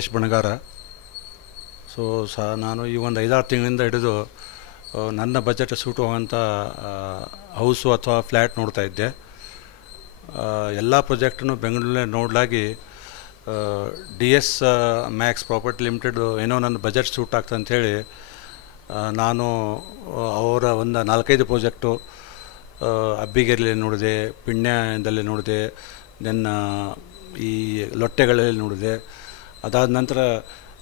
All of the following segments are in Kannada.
ಮಲ್ಲೇಶ್ ಬಣಗಾರ. ಸೊ ನಾನು ಈ ಒಂದು 5-6 ತಿಂಗಳಿಂದ ಹಿಡಿದು ನನ್ನ ಬಜೆಟ್ ಸೂಟ್ ಹೋಗೋಂಥ ಹೌಸು ಅಥವಾ ಫ್ಲ್ಯಾಟ್ ನೋಡ್ತಾ ಇದ್ದೆ. ಎಲ್ಲ ಪ್ರಾಜೆಕ್ಟನ್ನು ಬೆಂಗಳೂರಲ್ಲೇ ನೋಡಲಾಗಿ DS ಮ್ಯಾಕ್ಸ್ ಪ್ರಾಪರ್ಟಿ ಲಿಮಿಟೆಡ್ ಏನೋ ನನ್ನ ಬಜೆಟ್ ಸೂಟ್ ಆಗ್ತದೆ ಅಂಥೇಳಿ ನಾನು ಅವರ ಒಂದು 4-5 ಪ್ರಾಜೆಕ್ಟು ಅಬ್ಬಿಗೆರೆಯಲ್ಲಿ ನೋಡಿದೆ, ಪಿಣ್ಯದಲ್ಲಿ ನೋಡಿದೆ, ದೆನ್ ಈ ಲೊಟ್ಟೆಗಳಲ್ಲಿ ನೋಡಿದೆ. ಅದಾದ ನಂತರ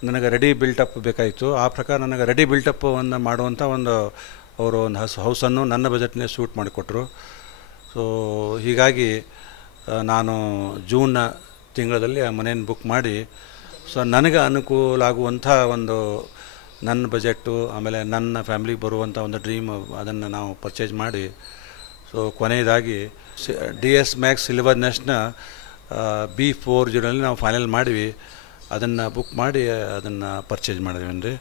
ನನಗೆ ರೆಡಿ ಬಿಲ್ಟಪ್ ಬೇಕಾಯಿತು. ಆ ಪ್ರಕಾರ ನನಗೆ ರೆಡಿ ಬಿಲ್ಟಪ್ಪನ್ನು ಮಾಡುವಂಥ ಅವರು ಒಂದು ಹೌಸನ್ನು ನನ್ನ ಬಜೆಟ್ನೇ ಸೂಟ್ ಮಾಡಿಕೊಟ್ರು. ಸೊ ಹೀಗಾಗಿ ನಾನು ಜೂನ್ ತಿಂಗಳಲ್ಲಿ ಆ ಮನೆಯನ್ನು ಬುಕ್ ಮಾಡಿ, ಸೊ ನನಗೆ ಅನುಕೂಲ ಆಗುವಂಥ ನನ್ನ ಬಜೆಟ್ಟು, ಆಮೇಲೆ ನನ್ನ ಫ್ಯಾಮ್ಲಿಗೆ ಬರುವಂಥ ಒಂದು ಡ್ರೀಮ್, ಅದನ್ನು ನಾವು ಪರ್ಚೇಸ್ ಮಾಡಿ, ಸೊ ಕೊನೆಯದಾಗಿ DS ಮ್ಯಾಕ್ಸ್ ಸಿಲ್ವರ್ ನೆಸ್ಟ್ನ B40ನಲ್ಲಿ ನಾವು ಫೈನಲ್ ಮಾಡಿವಿ. ಅದನ್ನು ಬುಕ್ ಮಾಡಿ ಅದನ್ನು ಪರ್ಚೇಸ್ ಮಾಡಿದ್ದೀವಿ ರೀ.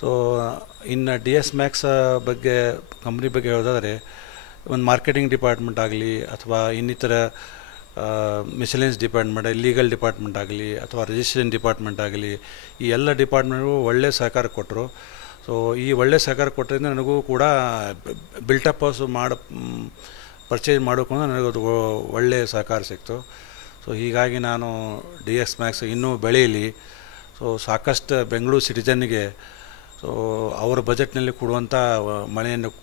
ಸೊ ಇನ್ನು DS ಮ್ಯಾಕ್ಸ್ ಬಗ್ಗೆ, ಕಂಪ್ನಿ ಬಗ್ಗೆ ಹೇಳೋದಾದರೆ, ಒಂದು ಮಾರ್ಕೆಟಿಂಗ್ ಡಿಪಾರ್ಟ್ಮೆಂಟ್ ಆಗಲಿ ಅಥವಾ ಇನ್ನಿತರ ಮಿಸಲೆನ್ಸ್ ಡಿಪಾರ್ಟ್ಮೆಂಟ್, ಲೀಗಲ್ ಡಿಪಾರ್ಟ್ಮೆಂಟ್ ಆಗಲಿ ಅಥವಾ ರಿಜಿಸ್ಟ್ರೇಷನ್ ಡಿಪಾರ್ಟ್ಮೆಂಟ್ ಆಗಲಿ, ಈ ಎಲ್ಲ ಡಿಪಾರ್ಟ್ಮೆಂಟ್ಗೂ ಒಳ್ಳೆಯ ಸಹಕಾರ ಕೊಟ್ಟರು. ಸೊ ಈ ಒಳ್ಳೆಯ ಸಹಕಾರ ಕೊಟ್ಟರಿಂದ ನನಗೂ ಕೂಡ ಬಿಲ್ಟಪ್ ಹೌಸ್ ಪರ್ಚೇಸ್ ಮಾಡೋಕ್ಕೂ ನನಗದು ಒಳ್ಳೆಯ ಸಹಕಾರ ಸಿಕ್ತು. ಸೊ ಹೀಗಾಗಿ ನಾನು DS ಮ್ಯಾಕ್ಸ್ ಇನ್ನೂ ಬೆಳೆಯಲಿ, ಸೊ ಸಾಕಷ್ಟು ಬೆಂಗಳೂರು ಸಿಟಿಜನ್ನಿಗೆ ಸೊ ಅವರ ಬಜೆಟ್ನಲ್ಲಿ ಕೊಡುವಂಥ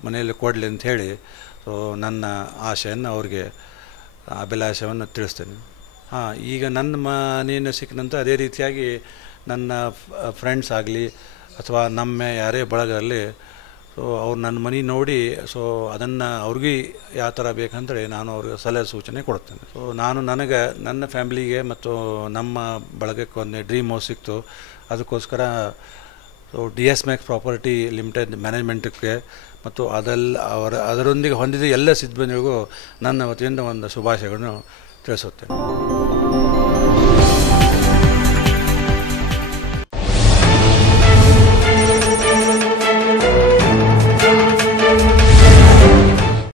ಮನೆಯಲ್ಲಿ ಕೊಡಲಿ ಅಂಥೇಳಿ ಸೊ ನನ್ನ ಆಶೆಯನ್ನು ಅವ್ರಿಗೆ, ಅಭಿಲಾಷವನ್ನು ತಿಳಿಸ್ತೇನೆ. ಈಗ ನನ್ನ ಮನೆಯನ್ನು ಸಿಕ್ಕಿದಂಥ ಅದೇ ರೀತಿಯಾಗಿ ನನ್ನ ಫ್ರೆಂಡ್ಸ್ ಆಗಲಿ ಅಥವಾ ನಮ್ಮ ಯಾರೇ ಬಳಗದಲ್ಲಿ ಸೊ ಅವ್ರು ನನ್ನ ಮನೆ ನೋಡಿ ಸೊ ಅದನ್ನು ಅವ್ರಿಗೆ ಯಾವ ಥರ ಬೇಕಂತೇಳಿ ನಾನು ಅವ್ರಿಗೆ ಸಲಹೆ ಸೂಚನೆ ಕೊಡ್ತೇನೆ. ಸೊ ನಾನು ನನ್ನ ಫ್ಯಾಮ್ಲಿಗೆ ಮತ್ತು ನಮ್ಮ ಬಳಗಕ್ಕೆ ಒಂದು ಡ್ರೀಮ್ ಹೌಸ್ ಸಿಕ್ತು. ಅದಕ್ಕೋಸ್ಕರ so DS max property limited ಮ್ಯಾನೇಜ್ಮೆಂಟಕ್ಕೆ ಮತ್ತು ಅದರೊಂದಿಗೆ ಹೊಂದಿದ ಎಲ್ಲ ಸಿಬ್ಬಂದಿಗಳಿಗೂ ನನ್ನ ವತಿಯಿಂದ ಒಂದು ಶುಭಾಶಯಗಳನ್ನು ತಿಳಿಸುತ್ತೇನೆ.